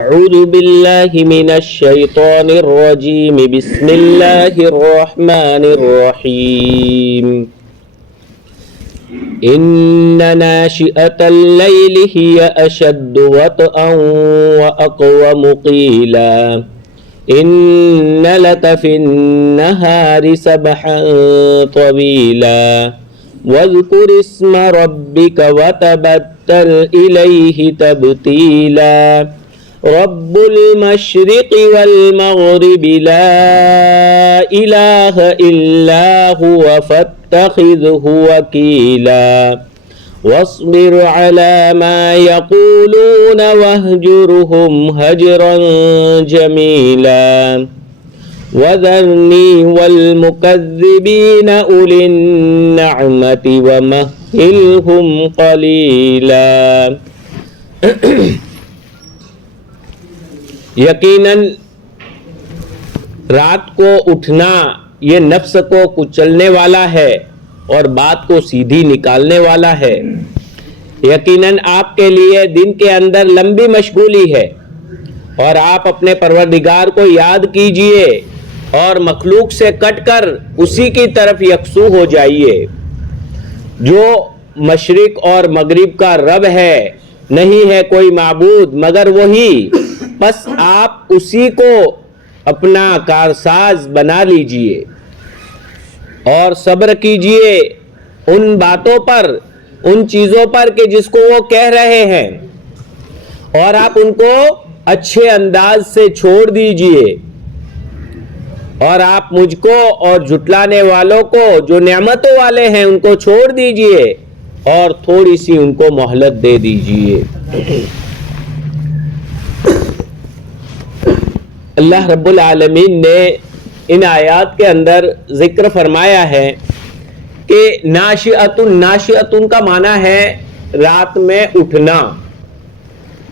أعوذ بالله من الشيطان الرجيم بسم الله الرحمن الرحيم إن ناشئة الليل هي أشد وطئا وأقوم قيلا إن لك في النهار سبحا طويلا واذكر اسم ربك وتبتل إليه تبتيلا رب المشرق والمغرب لا إله إلا هو فاتخذه وكيلا واصبر على ما يقولون واهجرهم هجرا جميلا وذرني والمكذبين أولي النعمة ومهلهم قليلا یقیناً رات کو اٹھنا یہ نفس کو کچلنے والا ہے اور بات کو سیدھی نکالنے والا ہے۔ یقیناً آپ کے لیے دن کے اندر لمبی مشغولی ہے اور آپ اپنے پروردگار کو یاد کیجئے اور مخلوق سے کٹ کر اسی کی طرف یکسو ہو جائیے جو مشرق اور مغرب کا رب ہے، نہیں ہے کوئی معبود مگر وہی، بس آپ اسی کو اپنا کارساز بنا لیجئے اور صبر کیجئے ان باتوں پر، ان چیزوں پر کہ جس کو وہ کہہ رہے ہیں، اور آپ ان کو اچھے انداز سے چھوڑ دیجئے، اور آپ مجھ کو اور جھٹلانے والوں کو جو نعمتوں والے ہیں ان کو چھوڑ دیجئے اور تھوڑی سی ان کو مہلت دے دیجئے۔ اللہ رب العالمین نے ان آیات کے اندر ذکر فرمایا ہے کہ ناشئتن کا معنی ہے رات میں اٹھنا،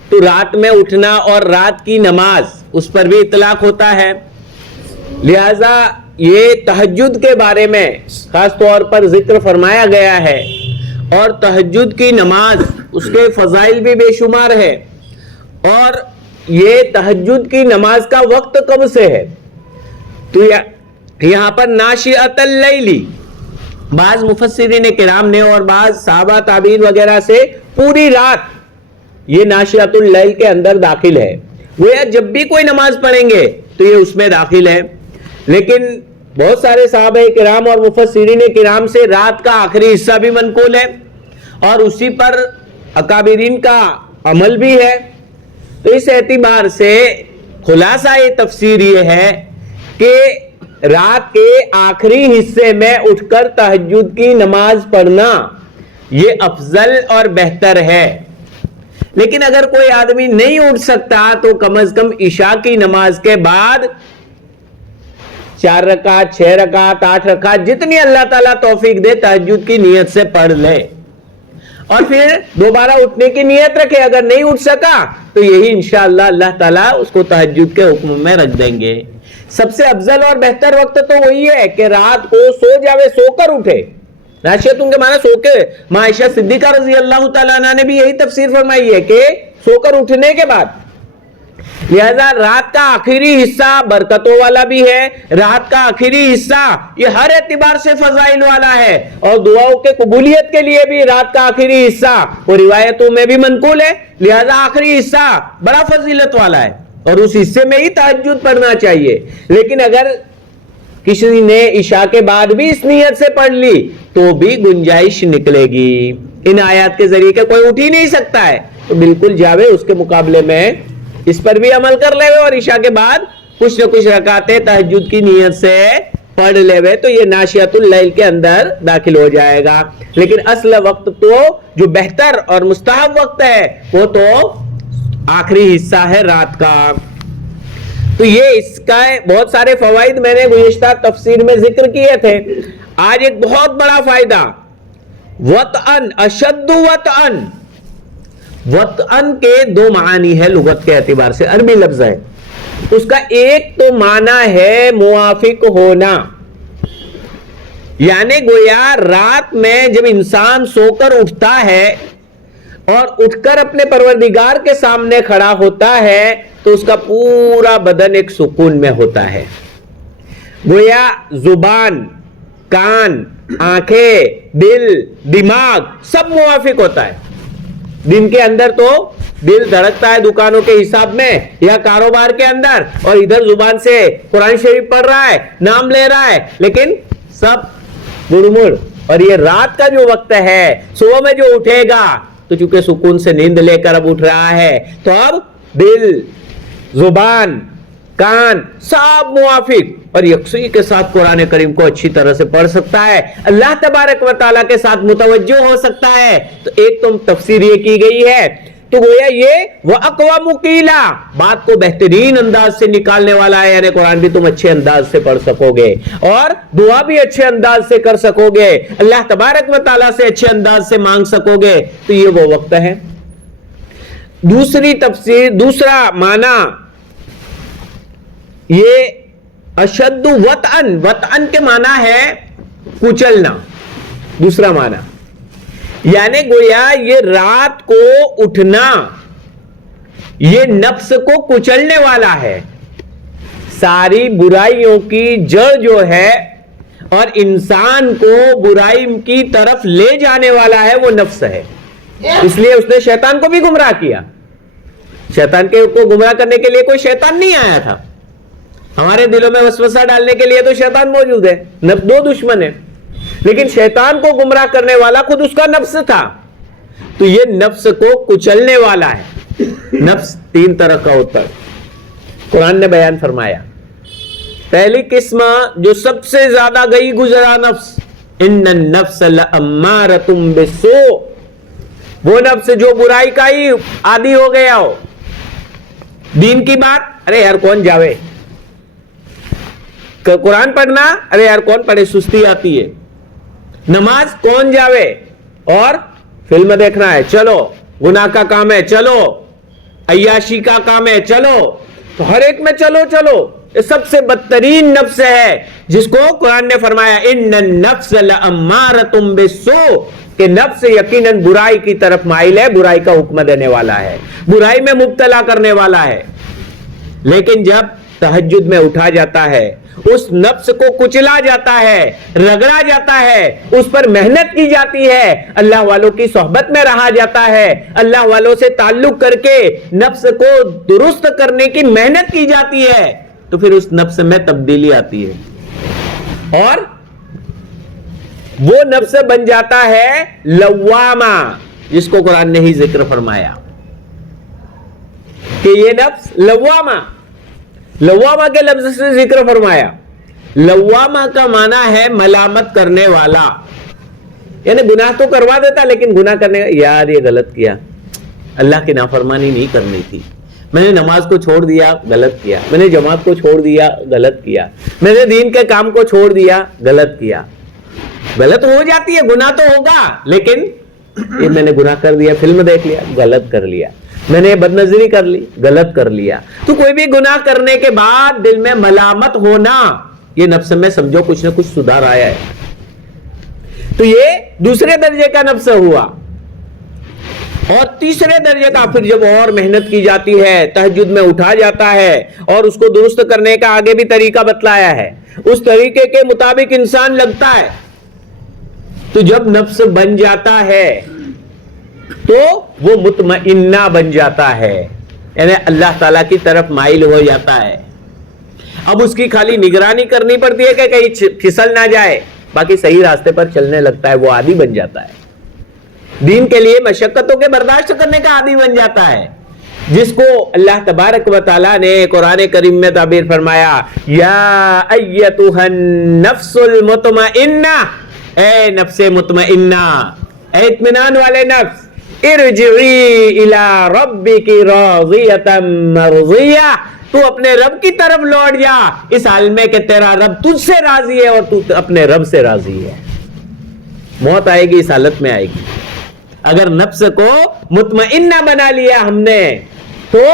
تو رات میں اٹھنا اور رات کی نماز اس پر بھی اطلاق ہوتا ہے، لہذا یہ تہجد کے بارے میں خاص طور پر ذکر فرمایا گیا ہے، اور تہجد کی نماز اس کے فضائل بھی بے شمار ہے، اور یہ تہجد کی نماز کا وقت کب سے ہے؟ تو یہاں پر ناشئۃ اللیل، بعض مفسرین کرام نے اور بعض صحابہ تابعین وغیرہ سے پوری رات یہ ناشئۃ اللیل کے اندر داخل ہے، گویا جب بھی کوئی نماز پڑھیں گے تو یہ اس میں داخل ہے، لیکن بہت سارے صحابہ کرام اور مفسرین کرام سے رات کا آخری حصہ بھی منقول ہے اور اسی پر اکابرین کا عمل بھی ہے۔ تو اس اعتبار سے خلاصہ تفسیر یہ ہے کہ رات کے آخری حصے میں اٹھ کر تہجد کی نماز پڑھنا یہ افضل اور بہتر ہے، لیکن اگر کوئی آدمی نہیں اٹھ سکتا تو کم از کم عشاء کی نماز کے بعد 4 رکعت 6 رکعت 8 رکعت جتنی اللہ تعالیٰ توفیق دے تہجد کی نیت سے پڑھ لے، اور پھر دوبارہ اٹھنے کی نیت رکھے، اگر نہیں اٹھ سکا تو یہی انشاءاللہ اللہ تعالیٰ اس کو تہجد کے حکم میں رکھ دیں گے۔ سب سے افضل اور بہتر وقت تو وہی ہے کہ رات کو سو جاوے، سو کر اٹھے، ناشئتن کے معنی سو کے، ماں عائشہ صدیقہ رضی اللہ تعالیٰ عنہ نے بھی یہی تفسیر فرمائی ہے کہ سو کر اٹھنے کے بعد، لہذا رات کا آخری حصہ برکتوں والا بھی ہے، رات کا آخری حصہ یہ ہر اعتبار سے فضائل والا ہے، اور دعاؤں کے قبولیت کے لیے بھی رات کا آخری حصہ وہ روایتوں میں بھی منقول ہے، لہذا آخری حصہ بڑا فضیلت والا ہے اور اس حصے میں ہی تہجد پڑھنا چاہیے۔ لیکن اگر کسی نے عشاء کے بعد بھی اس نیت سے پڑھ لی تو بھی گنجائش نکلے گی۔ ان آیات کے ذریعے کہ کوئی اٹھ ہی نہیں سکتا ہے تو بالکل جاوے اس کے مقابلے میں اس پر بھی عمل کر لے اور عشاء کے بعد کچھ نہ کچھ رکعتیں تہجد کی نیت سے پڑھ لے تو یہ ناشئۃ اللیل کے اندر داخل ہو جائے گا، لیکن اصل وقت تو جو بہتر اور مستحب وقت ہے وہ تو آخری حصہ ہے رات کا۔ تو یہ اس کا بہت سارے فوائد میں نے گزشتہ تفسیر میں ذکر کیے تھے، آج ایک بہت بڑا فائدہ، وطئن، اشد وطئن، وطئن کے 2 معانی ہے لغت کے اعتبار سے، عربی لفظ ہے، اس کا ایک تو معنی ہے موافق ہونا، یعنی گویا رات میں جب انسان سو کر اٹھتا ہے اور اٹھ کر اپنے پروردگار کے سامنے کھڑا ہوتا ہے تو اس کا پورا بدن ایک سکون میں ہوتا ہے. گویا زبان، کان، آنکھیں، دل، دماغ سب موافق ہوتا ہے. دن کے اندر تو دل دھڑکتا ہے دکانوں کے حساب میں یا کاروبار کے اندر، اور ادھر زبان سے قرآن شریف پڑھ رہا ہے، نام لے رہا ہے، لیکن سب گڑمڑ. اور یہ رات کا جو وقت ہے، صبح میں جو اٹھے گا تو چونکہ سکون سے نیند لے کر اب اٹھ رہا ہے تو اب دل، زبان، کان سب موافق اور یکسوئی کے ساتھ قرآن کریم کو اچھی طرح سے پڑھ سکتا ہے، اللہ تبارک و تعالیٰ کے ساتھ متوجہ ہو سکتا ہے. تو ایک تو تفسیر یہ کی گئی ہے، تو گویا یہ وَأَقْوَمُ قِيلًا بات کو بہترین انداز سے نکالنے والا ہے، یعنی قرآن بھی تم اچھے انداز سے پڑھ سکو گے اور دعا بھی اچھے انداز سے کر سکو گے، اللہ تبارک و تعالیٰ سے اچھے انداز سے مانگ سکو گے. تو یہ وہ وقت ہے. دوسری تفسیر، دوسرا معنی یہ اشد وطئن، وطئن کے معنی ہے کچلنا. دوسرا معنی یعنی گویا یہ رات کو اٹھنا یہ نفس کو کچلنے والا ہے. ساری برائیوں کی جڑ جو ہے اور انسان کو برائی کی طرف لے جانے والا ہے وہ نفس ہے. اس لیے اس نے شیطان کو بھی گمراہ کیا. شیطان کو گمراہ کرنے کے لیے کوئی شیطان نہیں آیا تھا. ہمارے دلوں میں وسوسہ ڈالنے کے لیے تو شیطان موجود ہے. دو دشمن ہیں، لیکن شیطان کو گمراہ کرنے والا خود اس کا نفس تھا. تو یہ نفس کو کچلنے والا ہے. نفس تین طرح کا ہوتا ہے، قرآن نے بیان فرمایا. پہلی قسم جو سب سے زیادہ گئی گزرا نفس، ان النفس لامارۃ بالسوء، وہ نفس جو برائی کا ہی عادی ہو گیا ہو. دین کی بات، ارے یار کون جاوے. قرآن پڑھنا، ارے یار کون پڑھے، سستی آتی ہے. نماز کون جاوے. اور فلم دیکھنا ہے، چلو. گناہ کا کام ہے، چلو. عیاشی کا کام ہے، چلو. تو ہر ایک میں چلو چلو. یہ سب سے بدترین نفس ہے جس کو قرآن نے فرمایا ان النفس لامارۃ بالسوء، کہ نفس یقیناً برائی کی طرف مائل ہے، برائی کا حکم دینے والا ہے، برائی میں مبتلا کرنے والا ہے. لیکن جب تہجد میں اٹھا جاتا ہے، اس نفس کو کچلا جاتا ہے، رگڑا جاتا ہے، اس پر محنت کی جاتی ہے، اللہ والوں کی صحبت میں رہا جاتا ہے، اللہ والوں سے تعلق کر کے نفس کو درست کرنے کی محنت کی جاتی ہے، تو پھر اس نفس میں تبدیلی آتی ہے اور وہ نفس بن جاتا ہے لوامہ، جس کو قرآن نے ہی ذکر فرمایا کہ یہ نفس لوامہ. لوامہ کے لفظ سے ذکر فرمایا. لوامہ کا معنی ہے ملامت کرنے والا، یعنی گناہ تو کروا دیتا لیکن گناہ کرنے کا، یار یہ غلط کیا، اللہ کی نافرمانی نہیں کرنی تھی، میں نے نماز کو چھوڑ دیا، غلط کیا، میں نے جماعت کو چھوڑ دیا، غلط کیا، میں نے دین کے کام کو چھوڑ دیا، غلط کیا. غلط ہو جاتی ہے، گناہ تو ہوگا، لیکن یہ میں نے گناہ کر دیا، فلم دیکھ لیا، غلط کر لیا، میں نے بد نظری کر لی، غلط کر لیا. تو کوئی بھی گناہ کرنے کے بعد دل میں ملامت ہونا، یہ نفس میں سمجھو کچھ نہ کچھ سدھار آیا ہے. تو یہ دوسرے درجے کا نفس ہوا. اور تیسرے درجے کا پھر جب اور محنت کی جاتی ہے، تہجد میں اٹھا جاتا ہے اور اس کو درست کرنے کا آگے بھی طریقہ بتلایا ہے، اس طریقے کے مطابق انسان لگتا ہے، تو جب نفس بن جاتا ہے تو وہ مطمئنہ بن جاتا ہے، یعنی اللہ تعالیٰ کی طرف مائل ہو جاتا ہے. اب اس کی خالی نگرانی کرنی پڑتی ہے کہ کہیں پھسل نہ جائے، باقی صحیح راستے پر چلنے لگتا ہے، وہ عادی بن جاتا ہے. دین کے لیے مشقتوں کے برداشت کرنے کا عادی بن جاتا ہے، جس کو اللہ تبارک و تعالیٰ نے قرآن کریم میں تعبیر فرمایا یا ایتھا النفس المطمئنہ، اے نفس مطمئنہ، اے اطمینان والے نفس، ارجعی الی ربک راضیۃ مرضیہ، تو اپنے رب کی طرف لوٹ جا اس حال میں کہ تیرا رب تجھ سے راضی ہے اور تو اپنے رب سے راضی ہے. موت آئے گی اس حالت میں آئے گی. اگر نفس کو مطمئنہ بنا لیا ہم نے تو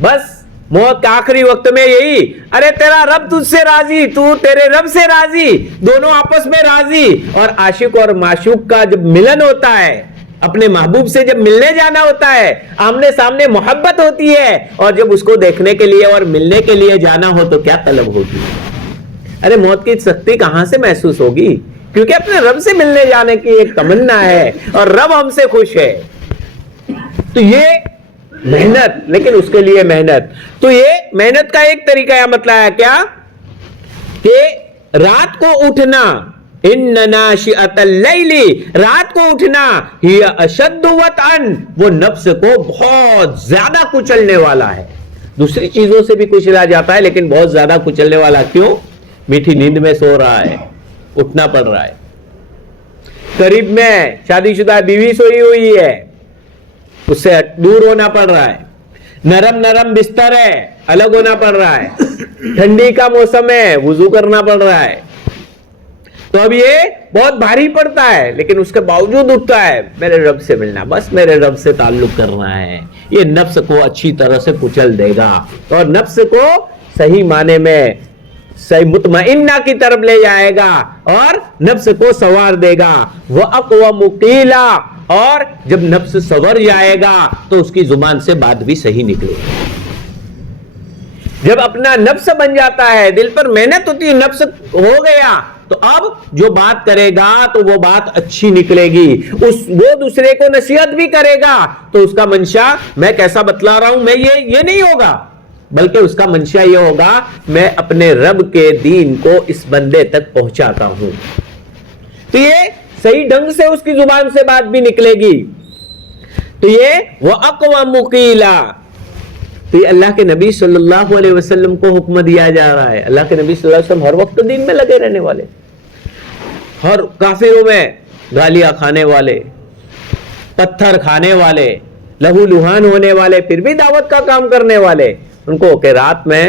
بس موت کا آخری وقت میں یہی، ارے تیرا رب تجھ سے راضی، تو تیرے رب سے راضی، دونوں آپس میں راضی. اور عاشق اور معشوق کا جب ملن ہوتا ہے اپنے محبوب سے جب ملنے جانا ہوتا ہے، آمنے سامنے محبت ہوتی ہے، اور جب اس کو دیکھنے کے لیے اور ملنے کے لیے جانا ہو تو کیا طلب ہوگی؟ ارے موت کی سختی کہاں سے محسوس ہوگی؟ کیونکہ اپنے رب سے ملنے جانے کی ایک تمنا ہے اور رب ہم سے خوش ہے. تو یہ محنت، لیکن اس کے لیے محنت. تو یہ محنت کا ایک طریقہ یہ مطلب ہے کیا کہ رات کو اٹھنا، ان ناشئۃ اللیل، رات کو اٹھنا، ہی اشد وطئن، وہ نفس کو بہت زیادہ کچلنے والا ہے. دوسری چیزوں سے بھی کچلا جاتا ہے لیکن بہت زیادہ کچلنے والا. کیوں؟ میٹھی نیند میں سو رہا ہے، اٹھنا پڑ رہا ہے. قریب میں شادی شدہ بیوی سوئی ہوئی ہے، اس سے دور ہونا پڑ رہا ہے. نرم نرم بستر ہے، الگ ہونا پڑ رہا ہے. ٹھنڈی کا موسم ہے، وضو کرنا پڑ رہا ہے. تو اب یہ بہت بھاری پڑتا ہے لیکن اس کے باوجود اٹھتا ہے، میرے رب سے ملنا، بس میرے رب سے تعلق کرنا ہے. یہ نفس کو اچھی طرح سے کچل دے گا اور نفس کو صحیح معنی میں صحیح مطمئنہ کی طرف لے جائے گا اور نفس کو سوار دے گا. وَأَقْوَمُ قِيلًا، اور جب نفس سور جائے گا تو اس کی زبان سے بات بھی صحیح نکلے گی. جب اپنا نفس بن جاتا ہے، دل پر محنت ہوتی ہے، نفس ہو گیا تو اب جو بات کرے گا تو وہ بات اچھی نکلے گی. وہ دوسرے کو نصیحت بھی کرے گا تو اس کا منشا میں کیسا بتلا رہا ہوں میں یہ نہیں ہوگا، بلکہ اس کا منشا یہ ہوگا میں اپنے رب کے دین کو اس بندے تک پہنچاتا ہوں. تو یہ صحیح ڈھنگ سے اس کی زبان سے بات بھی نکلے گی. تو یہ وَأَقْوَمُ قِيلًا، تو یہ اللہ کے نبی صلی اللہ علیہ وسلم کو حکم دیا جا رہا ہے. اللہ کے نبی صلی اللہ علیہ وسلم ہر وقت دین میں لگے رہنے والے، ہر کافروں میں گالیاں کھانے والے، پتھر کھانے والے، لہو لہان ہونے والے، پھر بھی دعوت کا کام کرنے والے. ان کو کہ رات میں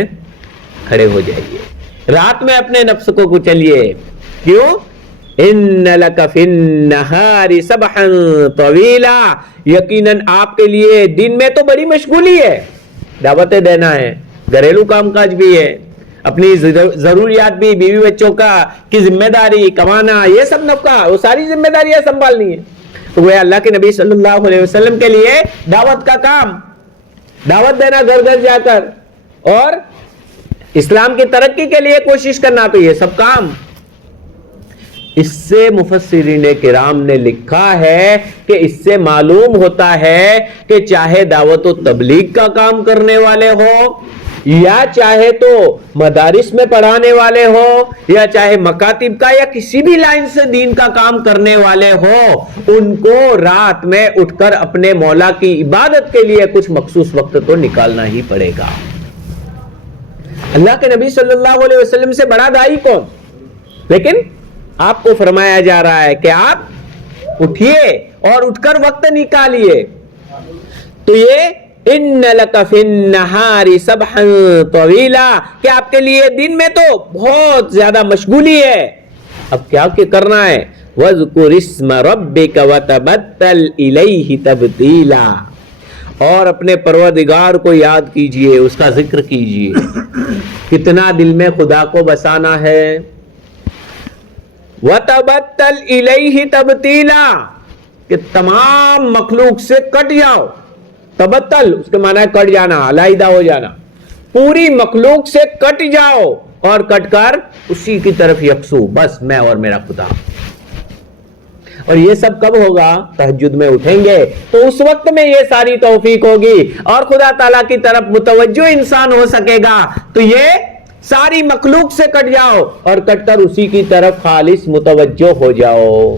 کھڑے ہو جائیے، رات میں اپنے نفس کو کچلیے. کیوں؟ ان لک فی النہار سبحا طویلا، یقیناً آپ کے لیے دن میں تو بڑی مشغولی ہے، دعوتیں دینا ہے، گھریلو کام کاج بھی ہے، اپنی ضروریات بھی، بیوی بچوں کی ذمہ داری، کمانا، یہ سب نفقہ، وہ ساری ذمہ داریاں سنبھالنی ہے. تو وہ اللہ کے نبی صلی اللہ علیہ وسلم کے لیے دعوت کا کام، دعوت دینا گھر گھر جا کر، اور اسلام کی ترقی کے لیے کوشش کرنا، تو یہ سب کام. اس سے مفسرین کرام نے لکھا ہے کہ اس سے معلوم ہوتا ہے کہ چاہے دعوت و تبلیغ کا کام کرنے والے ہو، یا چاہے تو مدارس میں پڑھانے والے ہو، یا چاہے مکاتب کا یا کسی بھی لائن سے دین کا کام کرنے والے ہو، ان کو رات میں اٹھ کر اپنے مولا کی عبادت کے لیے کچھ مخصوص وقت تو نکالنا ہی پڑے گا. اللہ کے نبی صلی اللہ علیہ وسلم سے بڑا داعی کون؟ لیکن آپ کو فرمایا جا رہا ہے کہ آپ اٹھیے اور اٹھ کر وقت نکالیے. تو یہ ان لک فی النہار سبحا طویلا، کہ آپ کے لیے دن میں تو بہت زیادہ مشغولی ہے. اب کیا کرنا ہے؟ وَاذْكُرِ اسْمَ رَبِّكَ وَتَبَتَّلْ إِلَيْهِ تَبْتِيلًا، اور اپنے پروردگار کو یاد کیجئے، اس کا ذکر کیجئے. کتنا دل میں خدا کو بسانا ہے. وَتَبَتَّلْ إِلَيْهِ تَبْتِيلًا، کہ تمام مخلوق سے کٹ جاؤ. تبتل اس کے معنی ہے کٹ جانا، علیحدہ ہو جانا. پوری مخلوق سے کٹ جاؤ اور کٹ کر اسی کی طرف یکسو، بس میں اور میرا خدا. اور یہ سب کب ہوگا؟ تہجد میں اٹھیں گے تو اس وقت میں یہ ساری توفیق ہوگی اور خدا تعالیٰ کی طرف متوجہ انسان ہو سکے گا. تو یہ ساری مخلوق سے کٹ جاؤ اور کٹ کر اسی کی طرف خالص متوجہ ہو جاؤ.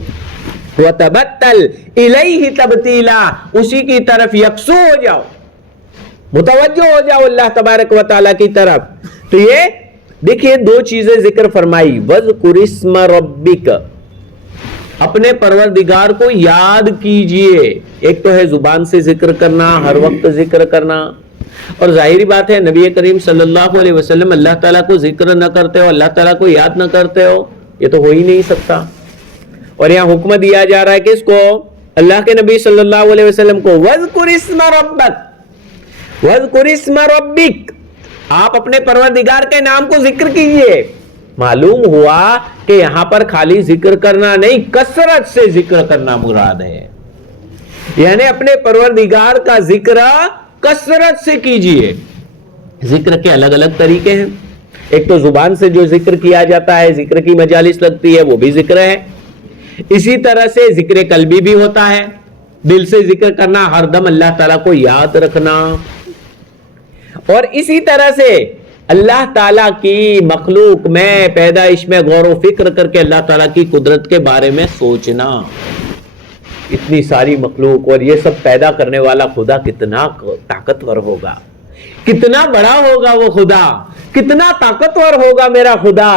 وَتَبَتَّلْ إِلَيْهِ تَبْتِيلًا، اسی کی طرف یکسو ہو جاؤ، متوجہ ہو جاؤ اللہ تبارک و تعالیٰ کی طرف. تو یہ دیکھیے دو چیزیں ذکر فرمائی. وَاذْكُرِ اسْمَ رَبِّكَ، اپنے پروردگار کو یاد کیجئے. ایک تو ہے زبان سے ذکر کرنا، ہر وقت ذکر کرنا، اور ظاہری بات ہے نبی کریم صلی اللہ علیہ وسلم اللہ تعالیٰ کو ذکر نہ کرتے ہو، اللہ تعالیٰ کو یاد نہ کرتے ہو، یہ تو ہو ہی نہیں سکتا. اور یہاں حکم دیا جا رہا ہے کہ اس کو اللہ کے نبی صلی اللہ علیہ وسلم کو وَاذْكُرِ اسْمَ رَبَّكَ وَاذْكُرِ اسْمَ رَبِّكَ، آپ اپنے پروردگار کے نام کو ذکر کیجئے. معلوم ہوا کہ یہاں پر خالی ذکر کرنا نہیں، کثرت سے ذکر کرنا مراد ہے. یعنی اپنے پروردگار کا ذکر کثرت سے کیجئے. ذکر کے الگ الگ طریقے ہیں. ایک تو زبان سے جو ذکر کیا جاتا ہے, ذکر کی مجالس لگتی ہے, وہ بھی ذکر ہے. اسی طرح سے ذکر قلبی بھی ہوتا ہے, دل سے ذکر کرنا, ہر دم اللہ تعالیٰ کو یاد رکھنا. اور اسی طرح سے اللہ تعالیٰ کی مخلوق میں, پیدائش میں غور و فکر کر کے اللہ تعالیٰ کی قدرت کے بارے میں سوچنا. اتنی ساری مخلوق اور یہ سب پیدا کرنے والا خدا کتنا طاقتور ہوگا, کتنا بڑا ہوگا وہ خدا, کتنا طاقتور ہوگا میرا خدا,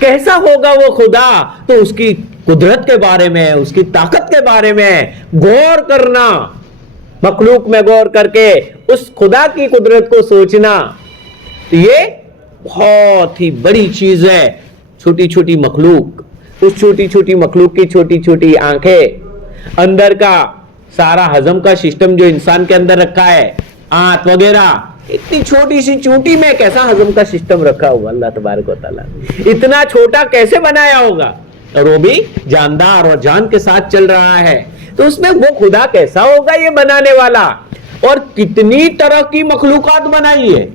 کیسا ہوگا وہ خدا. تو اس کی قدرت کے بارے میں, اس کی طاقت کے بارے میں غور کرنا, مخلوق میں غور کر کے اس خدا کی قدرت کو سوچنا, یہ بہت ہی بڑی چیز ہے. چھوٹی چھوٹی مخلوق, اس چھوٹی چھوٹی مخلوق کی چھوٹی چھوٹی آنکھیں, اندر کا سارا ہضم کا سسٹم جو انسان کے اندر رکھا ہے, آنت وغیرہ, اتنی چھوٹی سی چونٹی میں کیسا ہضم کا سسٹم رکھا ہوگا اللہ تبارک و تعالیٰ نے, اتنا چھوٹا کیسے بنایا ہوگا, اور وہ بھی جاندار اور جان کے ساتھ چل رہا ہے. تو اس میں وہ خدا کیسا ہوگا یہ بنانے والا, اور کتنی طرح کی مخلوقات بنائی ہے,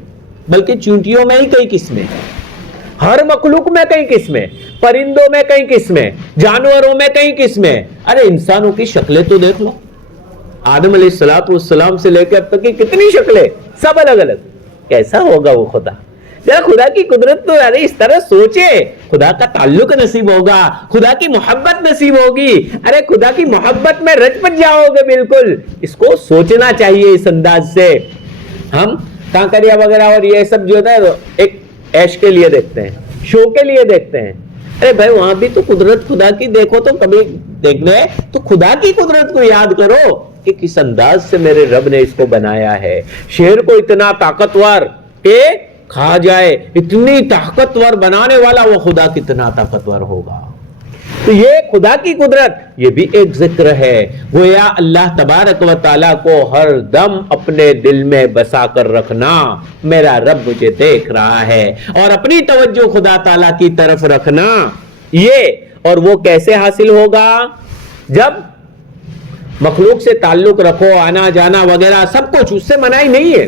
بلکہ چونٹیوں میں ہی کئی قسمیں, ہر مخلوق میں کئی قسمیں, پرندوں میں کئی قسمیں, جانوروں میں کئی قسمیں. ارے انسانوں کی شکلیں تو دیکھ لو, آدم علیہ السلام سے لے کے اب تک کی کتنی شکلیں, سب الگ الگ. کیسا ہوگا وہ خدا, ذرا خدا کی قدرت تو ارے اس طرح سوچے, خدا کا تعلق نصیب ہوگا, خدا کی محبت نصیب ہوگی. ارے خدا کی محبت میں رچ پچ جاؤ گے بالکل. اس کو سوچنا چاہیے اس انداز سے. ہم کانکریا وغیرہ اور یہ سب جو ہے ایک عیش کے لیے دیکھتے ہیں, شو کے لیے دیکھتے ہیں. ارے بھائی وہاں بھی تو قدرت خدا کی دیکھو, تو کبھی دیکھنا ہے تو خدا کی قدرت کو یاد کرو کہ کس انداز سے میرے رب نے اس کو بنایا ہے. شیر کو اتنا طاقتور کہ کھا جائے, اتنی طاقتور بنانے والا وہ خدا کتنا طاقتور ہوگا. تو یہ خدا کی قدرت, یہ بھی ایک ذکر ہے. گویا اللہ تبارک و تعالیٰ کو ہر دم اپنے دل میں بسا کر رکھنا, میرا رب مجھے دیکھ رہا ہے, اور اپنی توجہ خدا تعالیٰ کی طرف رکھنا. یہ اور وہ کیسے حاصل ہوگا, جب مخلوق سے تعلق رکھو, آنا جانا وغیرہ سب کچھ, اس سے منائی نہیں ہے.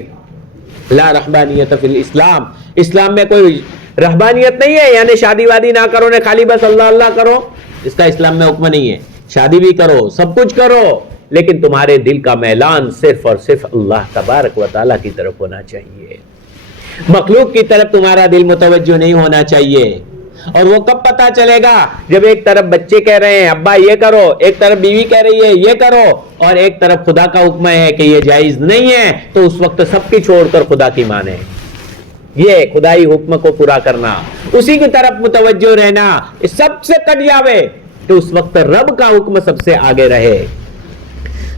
لا رہبانیت فی الاسلام, اسلام میں کوئی رہبانیت نہیں ہے, یعنی شادی وادی نہ کرو نے خالی بس اللہ اللہ کرو, اس کا اسلام میں حکم نہیں ہے. شادی بھی کرو, سب کچھ کرو, لیکن تمہارے دل کا میلان صرف اور صرف اللہ تبارک و تعالیٰ کی طرف ہونا چاہیے. مخلوق کی طرف تمہارا دل متوجہ نہیں ہونا چاہیے. اور وہ کب پتا چلے گا, جب ایک طرف بچے کہہ رہے ہیں ابا یہ کرو, ایک طرف بیوی کہہ رہی ہے یہ کرو, اور ایک طرف خدا کا حکم ہے کہ یہ جائز نہیں ہے, تو اس وقت سب کی چھوڑ کر خدا کی مانے. یہ خدائی حکم کو پورا کرنا, اسی کی طرف متوجہ رہنا, سب سے کٹ جاوے تو اس وقت رب کا حکم سب سے آگے رہے.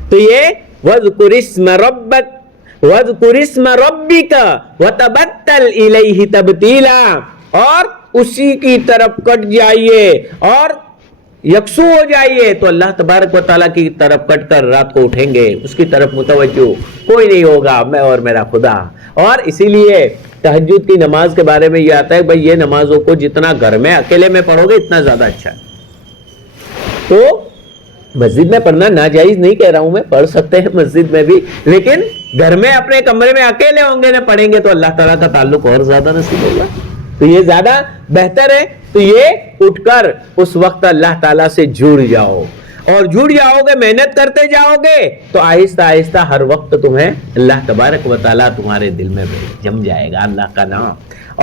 تو یہ وَذْكُرِ اسْمَ رَبَّكَ وَذْكُرِ اسْمَ رَبِّكَ وَتَبَتَّلْ إِلَيْهِ تَبْتِيلًا, اور اسی کی طرف کٹ جائیے اور یکسو ہو جائیے, تو اللہ تبارک و تعالیٰ کی طرف کٹ کر رات کو اٹھیں گے, اس کی طرف متوجہ کوئی نہیں ہوگا, میں اور میرا خدا. اور اسی لیے تہجد کی نماز کے بارے میں یہ آتا ہے بھائی یہ نمازوں کو جتنا گھر میں اکیلے میں پڑھو گے اتنا زیادہ اچھا ہے. تو مسجد میں پڑھنا ناجائز نہیں کہہ رہا ہوں میں, پڑھ سکتے ہیں مسجد میں بھی, لیکن گھر میں اپنے کمرے میں اکیلے ہوں گے نہ پڑھیں گے تو اللہ تعالیٰ کا تعلق اور زیادہ نصیب ہوگا, تو یہ زیادہ بہتر ہے. تو یہ اٹھ کر اس وقت اللہ تعالیٰ سے جڑ جاؤ, اور جڑ جاؤ گے, محنت کرتے جاؤ گے, تو آہستہ آہستہ ہر وقت تمہیں اللہ تبارک و تعالیٰ تمہارے دل میں جم جائے گا اللہ کا نام.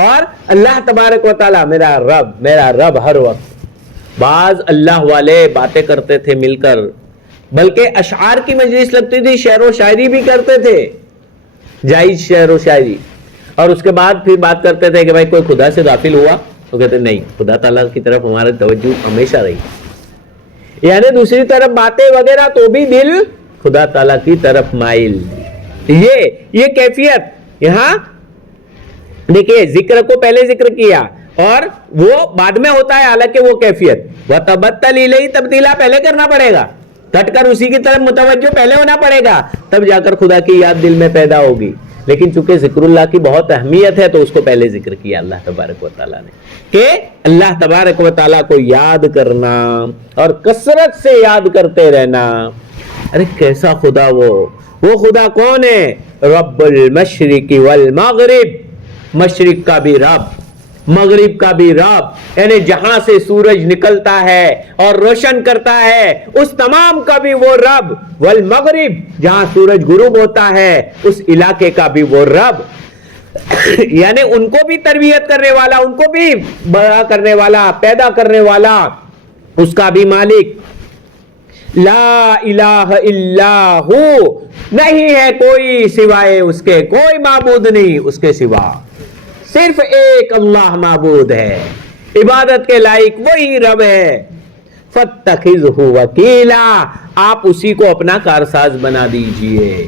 اور اللہ تبارک و تعالیٰ میرا رب ہر وقت. بعض اللہ والے باتیں کرتے تھے مل کر, بلکہ اشعار کی مجلس لگتی تھی, شعر و شاعری بھی کرتے تھے, جائز شعر و شاعری, اور اس کے بعد پھر بات کرتے تھے کہ بھائی کوئی خدا سے غافل ہوا, تو کہتے نہیں, خدا تعالیٰ کی طرف ہمارا توجہ ہمیشہ رہی. یعنی دوسری طرف باتیں وغیرہ تو بھی دل خدا تعالیٰ کی طرف مائل. یہ کیفیت یہاں دیکھیے, ذکر کو پہلے ذکر کیا اور وہ بعد میں ہوتا ہے, حالانکہ وہ کیفیت وَتَبَتَّلْ إِلَيْهِ تَبْتِيلًا پہلے کرنا پڑے گا, کٹ کر اسی کی طرف متوجہ پہلے ہونا پڑے گا, تب جا کر خدا کی یاد دل میں پیدا ہوگی. لیکن چونکہ ذکر اللہ کی بہت اہمیت ہے تو اس کو پہلے ذکر کیا اللہ تبارک و تعالیٰ نے, کہ اللہ تبارک و تعالیٰ کو یاد کرنا اور کثرت سے یاد کرتے رہنا. ارے کیسا خدا وہ خدا کون ہے؟ رب المشرق والمغرب، مشرق کا بھی رب مغرب کا بھی رب، یعنی جہاں سے سورج نکلتا ہے اور روشن کرتا ہے اس تمام کا بھی وہ رب، والمغرب جہاں سورج غروب ہوتا ہے اس علاقے کا بھی وہ رب، یعنی ان کو بھی تربیت کرنے والا، ان کو بھی بڑا کرنے والا، پیدا کرنے والا، اس کا بھی مالک۔ لا الہ الا ہو، نہیں ہے کوئی سوائے اس کے، کوئی معبود نہیں اس کے سوا، صرف ایک اللہ معبود ہے، عبادت کے لائق وہی رب ہے۔ فاتخذہ وکیلا، آپ اسی کو اپنا کارساز بنا دیجئے،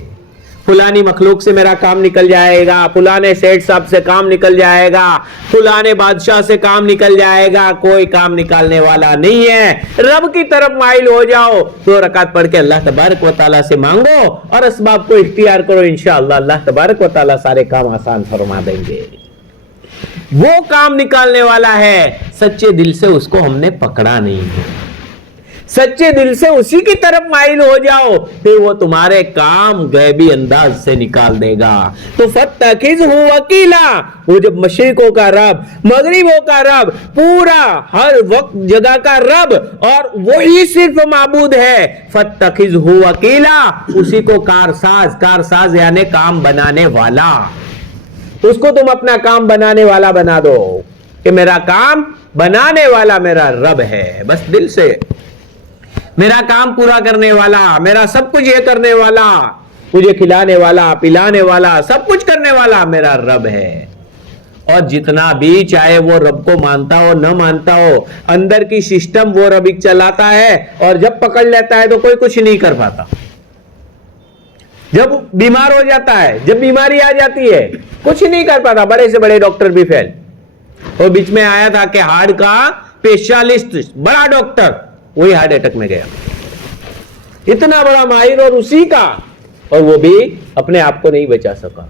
فلانی مخلوق سے میرا کام نکل جائے گا، فلانے سیٹ صاحب سے کام نکل جائے گا، فلانے بادشاہ سے کام نکل جائے گا، کوئی کام نکالنے والا نہیں ہے۔ رب کی طرف مائل ہو جاؤ، 2 رکعت پڑھ کے اللہ تبارک و تعالیٰ سے مانگو اور اسباب کو اختیار کرو، انشاءاللہ اللہ تبارک و تعالیٰ سارے کام آسان فرما دیں گے۔ وہ کام نکالنے والا ہے، سچے دل سے اس کو ہم نے پکڑا نہیں ہے، سچے دل سے اسی کی طرف مائل ہو جاؤ، پھر وہ تمہارے کام غیبی انداز سے نکال دے گا۔ تو فاتخذہ وکیلا، وہ جب مشرقوں کا رب، مغربوں کا رب، پورا ہر وقت جگہ کا رب اور وہی صرف معبود ہے، فاتخذہ وکیلا، اسی کو کارساز یعنی کام بنانے والا، اس کو تم اپنا کام بنانے والا بنا دو کہ میرا کام بنانے والا میرا رب ہے، بس دل سے میرا کام پورا کرنے والا، میرا سب کچھ یہ کرنے والا، مجھے کھلانے والا، پلانے والا، سب کچھ کرنے والا میرا رب ہے۔ اور جتنا بھی چاہے وہ رب کو مانتا ہو نہ مانتا ہو، اندر کی سسٹم وہ رب چلاتا ہے، اور جب پکڑ لیتا ہے تو کوئی کچھ نہیں کر پاتا، جب بیمار ہو جاتا ہے، جب بیماری آ جاتی ہے کچھ نہیں کر پاتا، بڑے سے بڑے ڈاکٹر بھی فیل۔ وہ بیچ میں آیا تھا کہ ہارٹ کا اسپیشلسٹ، بڑا ڈاکٹر، وہی ہارٹ اٹیک میں گیا، اتنا بڑا ماہر اور اسی کا، اور وہ بھی اپنے آپ کو نہیں بچا سکا۔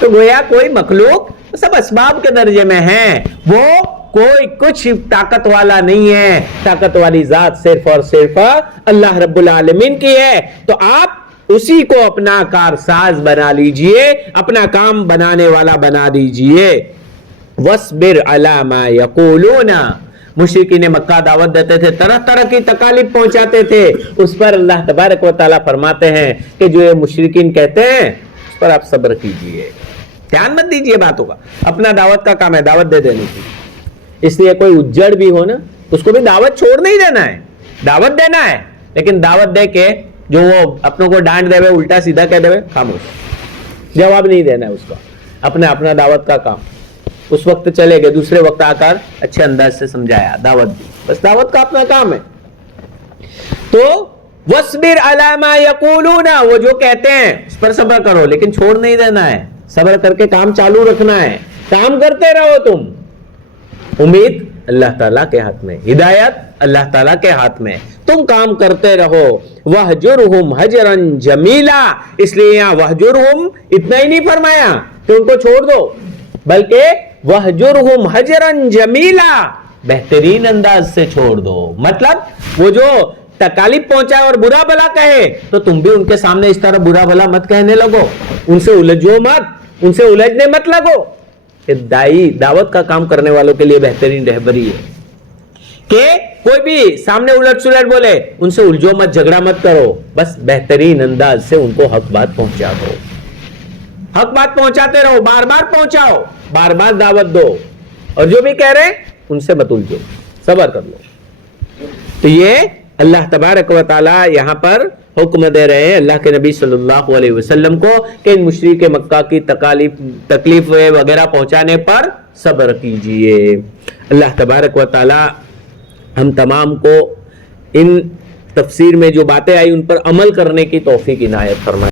تو گویا کوئی مخلوق سب اسباب کے درجے میں ہیں، وہ کوئی کچھ طاقت والا نہیں ہے، طاقت والی ذات صرف اور صرف اللہ رب العالمین کی ہے۔ تو آپ اسی کو اپنا کارساز بنا لیجئے، اپنا کام بنانے والا بنا دیجئے۔ وَاصْبِرْ عَلَى مَا يَقُولُونَ، مشرکین مکہ دعوت دیتے تھے، طرح طرح کی تکالیف پہنچاتے تھے، اس پر اللہ تبارک و تعالیٰ فرماتے ہیں کہ جو یہ مشرکین کہتے ہیں اس پر آپ صبر کیجئے، دھیان مت دیجئے باتوں کا، اپنا دعوت کا کام ہے دعوت دے دینے کی۔ اس لیے کوئی اجڑ بھی ہو نا، اس کو بھی دعوت چھوڑ نہیں دینا ہے، دعوت دینا ہے، لیکن دعوت دے کے جو وہ اپنوں کو ڈانٹ دے الٹا سیدھا کہہ دے خاموش، جواب نہیں دینا ہے اس کا، اپنا دعوت کا کام، اس وقت چلے گئے، دوسرے وقت آ کر اچھے انداز سے سمجھایا، دعوت دی، بس دعوت کا اپنا کام ہے۔ تو وَاصْبِرْ عَلَى مَا يَقُولُونَ، وہ جو کہتے ہیں اس پر صبر کرو، لیکن چھوڑ نہیں دینا ہے، صبر کر کے کام چالو رکھنا ہے، کام کرتے رہو تم، امید اللہ تعالیٰ کے ہاتھ میں، ہدایت اللہ تعالیٰ کے ہاتھ میں، تم کام کرتے رہو۔ وَهْجُرْهُمْ هَجْرًا جَمِيلًا، اس لیے یہاں وَهْجُرْهُمْ اتنا ہی نہیں فرمایا کہ ان کو چھوڑ دو، بلکہ وَهْجُرْهُمْ هَجْرًا جَمِيلًا، بہترین انداز سے چھوڑ دو۔ مطلب وہ جو تکالیف پہنچائے اور برا بھلا کہے تو تم بھی ان کے سامنے اس طرح برا بھلا مت کہنے لگو، ان سے الجھو مت، ان سے الجھنے مت لگو۔ دائی دعوت کا کام کرنے والوں کے لیے بہترین رہبری ہے کہ کوئی بھی سامنے الٹ سلٹ بولے ان سے الجھو مت، جھگڑا مت کرو، بس بہترین انداز سے ان کو حق بات پہنچا دو، حق بات پہنچاتے رہو، بار بار پہنچاؤ، بار بار دعوت دو، اور جو بھی کہہ رہے ان سے مت الجھو، صبر کر لو۔ تو یہ اللہ تبارک و تعالی یہاں پر حکم دے رہے ہیں اللہ کے نبی صلی اللہ علیہ وسلم کو کہ ان مشرک مکہ کی تکلیف وغیرہ پہنچانے پر صبر کیجئے۔ اللہ تبارک و تعالی ہم تمام کو ان تفسیر میں جو باتیں آئی ان پر عمل کرنے کی توفیق عنایت فرمائے۔